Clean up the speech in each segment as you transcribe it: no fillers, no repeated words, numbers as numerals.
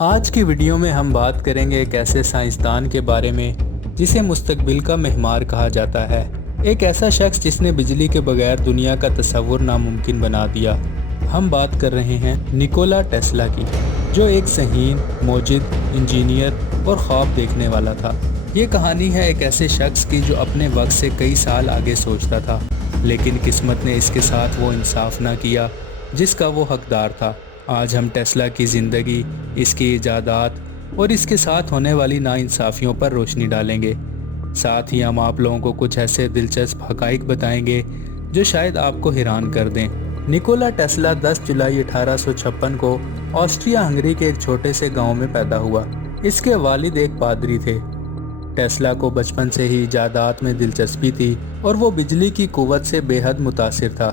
آج کی ویڈیو میں ہم بات کریں گے ایک ایسے سائنسدان کے بارے میں جسے مستقبل کا معمار کہا جاتا ہے۔ ایک ایسا شخص جس نے بجلی کے بغیر دنیا کا تصور ناممکن بنا دیا۔ ہم بات کر رہے ہیں نکولا ٹیسلا کی، جو ایک ذہین، موجد، انجینئر اور خواب دیکھنے والا تھا۔ یہ کہانی ہے ایک ایسے شخص کی جو اپنے وقت سے کئی سال آگے سوچتا تھا، لیکن قسمت نے اس کے ساتھ وہ انصاف نہ کیا جس کا وہ حقدار تھا۔ آج ہم ٹیسلا کی زندگی، اس کی ایجادات اور اس کے ساتھ ہونے والی ناانصافیوں پر روشنی ڈالیں گے۔ ساتھ ہی ہم آپ لوگوں کو کچھ ایسے دلچسپ حقائق بتائیں گے جو شاید آپ کو حیران کر دیں۔ نکولا ٹیسلا 10 جولائی 1856 کو آسٹریا ہنگری کے ایک چھوٹے سے گاؤں میں پیدا ہوا۔ اس کے والد ایک پادری تھے۔ ٹیسلا کو بچپن سے ہی ایجادات میں دلچسپی تھی اور وہ بجلی کی قوت سے بے حد متاثر تھا۔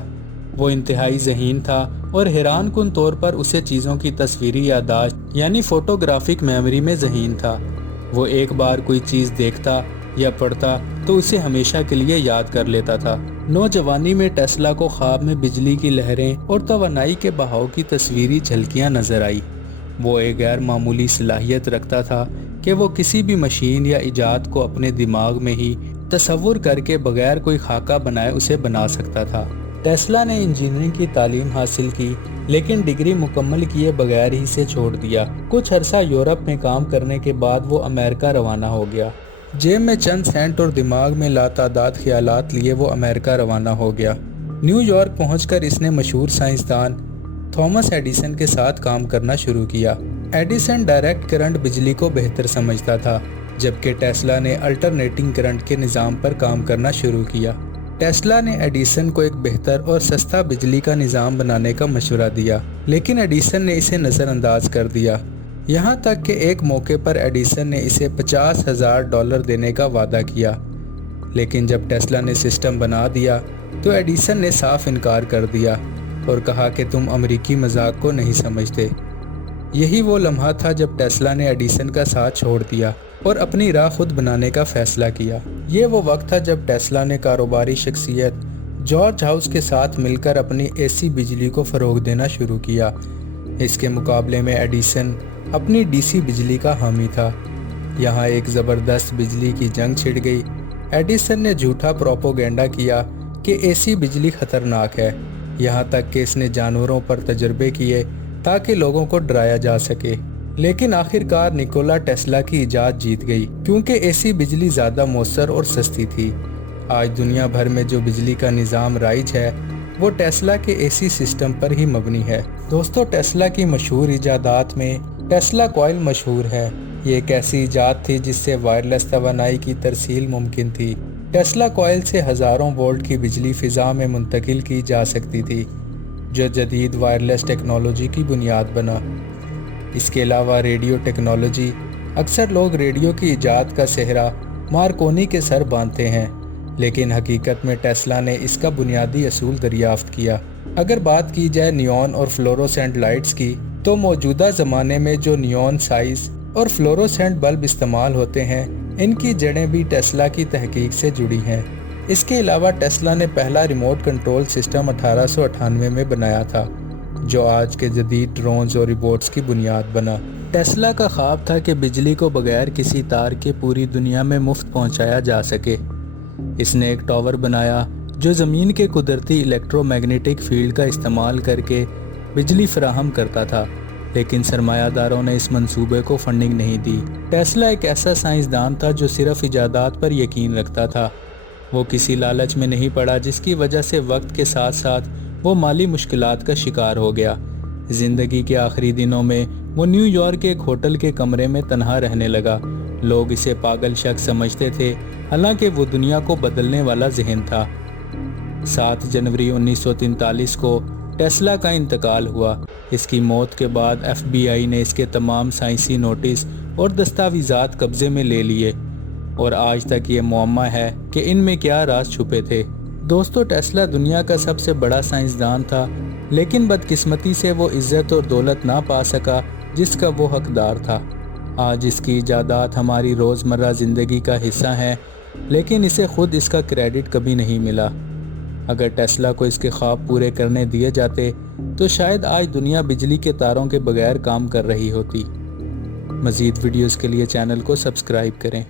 وہ انتہائی ذہین تھا اور حیران کن طور پر اسے چیزوں کی تصویری یادداشت یعنی فوٹوگرافک میموری میں ذہین تھا۔ وہ ایک بار کوئی چیز دیکھتا یا پڑھتا تو اسے ہمیشہ کے لیے یاد کر لیتا تھا۔ نوجوانی میں ٹیسلا کو خواب میں بجلی کی لہریں اور توانائی کے بہاؤ کی تصویری جھلکیاں نظر آئی۔ وہ ایک غیر معمولی صلاحیت رکھتا تھا کہ وہ کسی بھی مشین یا ایجاد کو اپنے دماغ میں ہی تصور کر کے بغیر کوئی خاکہ بنائے اسے بنا سکتا تھا۔ ٹیسلا نے انجینئرنگ کی تعلیم حاصل کی، لیکن ڈگری مکمل کیے بغیر ہی سے چھوڑ دیا۔ کچھ عرصہ یورپ میں کام کرنے کے بعد وہ امریکہ روانہ ہو گیا۔ جیب میں چند سینٹ اور دماغ میں لاتعداد خیالات لیے وہ امریکہ روانہ ہو گیا۔ نیو یارک پہنچ کر اس نے مشہور سائنسدان تھامس ایڈیسن کے ساتھ کام کرنا شروع کیا۔ ایڈیسن ڈائریکٹ کرنٹ بجلی کو بہتر سمجھتا تھا، جبکہ ٹیسلا نے الٹرنیٹنگ کرنٹ کے نظام پر کام کرنا شروع کیا۔ ٹیسلا نے ایڈیسن کو ایک بہتر اور سستا بجلی کا نظام بنانے کا مشورہ دیا، لیکن ایڈیسن نے اسے نظر انداز کر دیا، یہاں تک کہ ایک موقع پر ایڈیسن نے اسے $50,000 دینے کا وعدہ کیا۔ لیکن جب ٹیسلا نے سسٹم بنا دیا تو ایڈیسن نے صاف انکار کر دیا اور کہا کہ تم امریکی مذاق کو نہیں سمجھتے۔ یہی وہ لمحہ تھا جب ٹیسلا نے ایڈیسن کا ساتھ چھوڑ دیا اور اپنی راہ خود بنانے کا فیصلہ کیا۔ یہ وہ وقت تھا جب ٹیسلا نے کاروباری شخصیت جارج ہاؤس کے ساتھ مل کر اپنی اے سی بجلی کو فروغ دینا شروع کیا۔ اس کے مقابلے میں ایڈیسن اپنی ڈی سی بجلی کا حامی تھا۔ یہاں ایک زبردست بجلی کی جنگ چھڑ گئی۔ ایڈیسن نے جھوٹا پروپیگنڈا کیا کہ اے سی بجلی خطرناک ہے، یہاں تک کہ اس نے جانوروں پر تجربے کیے تاکہ لوگوں کو ڈرایا جا سکے۔ لیکن آخر کار نکولا ٹیسلا کی ایجاد جیت گئی، کیونکہ اے سی بجلی زیادہ مؤثر اور سستی تھی۔ آج دنیا بھر میں جو بجلی کا نظام رائج ہے وہ ٹیسلا کے اے سی سسٹم پر ہی مبنی ہے۔ دوستو، ٹیسلا کی مشہور ایجادات میں ٹیسلا کوائل مشہور ہے۔ یہ ایک ایسی ایجاد تھی جس سے وائرلیس توانائی کی ترسیل ممکن تھی۔ ٹیسلا کوائل سے ہزاروں وولٹ کی بجلی فضا میں منتقل کی جا سکتی تھی، جو جدید وائرلیس ٹیکنالوجی کی بنیاد بنا۔ اس کے علاوہ ریڈیو ٹیکنالوجی، اکثر لوگ ریڈیو کی ایجاد کا سہرا مارکونی کے سر باندھتے ہیں، لیکن حقیقت میں ٹیسلا نے اس کا بنیادی اصول دریافت کیا۔ اگر بات کی جائے نیون اور فلوروسینٹ لائٹس کی، تو موجودہ زمانے میں جو نیون سائز اور فلوروسینٹ بلب استعمال ہوتے ہیں، ان کی جڑیں بھی ٹیسلا کی تحقیق سے جڑی ہیں۔ اس کے علاوہ ٹیسلا نے پہلا ریموٹ کنٹرول سسٹم 1898 میں بنایا تھا، جو آج کے جدید ڈرونز اور روبوٹس کی بنیاد بنا۔ ٹیسلا کا خواب تھا کہ بجلی کو بغیر کسی تار کے پوری دنیا میں مفت پہنچایا جا سکے۔ اس نے ایک ٹاور بنایا جو زمین کے قدرتی الیکٹرو میگنیٹک فیلڈ کا استعمال کر کے بجلی فراہم کرتا تھا، لیکن سرمایہ داروں نے اس منصوبے کو فنڈنگ نہیں دی۔ ٹیسلا ایک ایسا سائنسدان تھا جو صرف ایجادات پر یقین رکھتا تھا۔ وہ کسی لالچ میں نہیں پڑا، جس کی وجہ سے وقت کے ساتھ ساتھ وہ مالی مشکلات کا شکار ہو گیا۔ زندگی کے آخری دنوں میں وہ نیو یارک کے ایک ہوٹل کے کمرے میں تنہا رہنے لگا۔ لوگ اسے پاگل شخص سمجھتے تھے، حالانکہ وہ دنیا کو بدلنے والا ذہن تھا۔ 7 جنوری 1943 کو ٹیسلا کا انتقال ہوا۔ اس کی موت کے بعد FBI نے اس کے تمام سائنسی نوٹس اور دستاویزات قبضے میں لے لیے، اور آج تک یہ معمہ ہے کہ ان میں کیا راز چھپے تھے۔ دوستو، ٹیسلا دنیا کا سب سے بڑا سائنسدان تھا، لیکن بدقسمتی سے وہ عزت اور دولت نہ پا سکا جس کا وہ حقدار تھا۔ آج اس کی ایجادات ہماری روزمرہ زندگی کا حصہ ہیں، لیکن اسے خود اس کا کریڈٹ کبھی نہیں ملا۔ اگر ٹیسلا کو اس کے خواب پورے کرنے دیے جاتے تو شاید آج دنیا بجلی کے تاروں کے بغیر کام کر رہی ہوتی۔ مزید ویڈیوز کے لیے چینل کو سبسکرائب کریں۔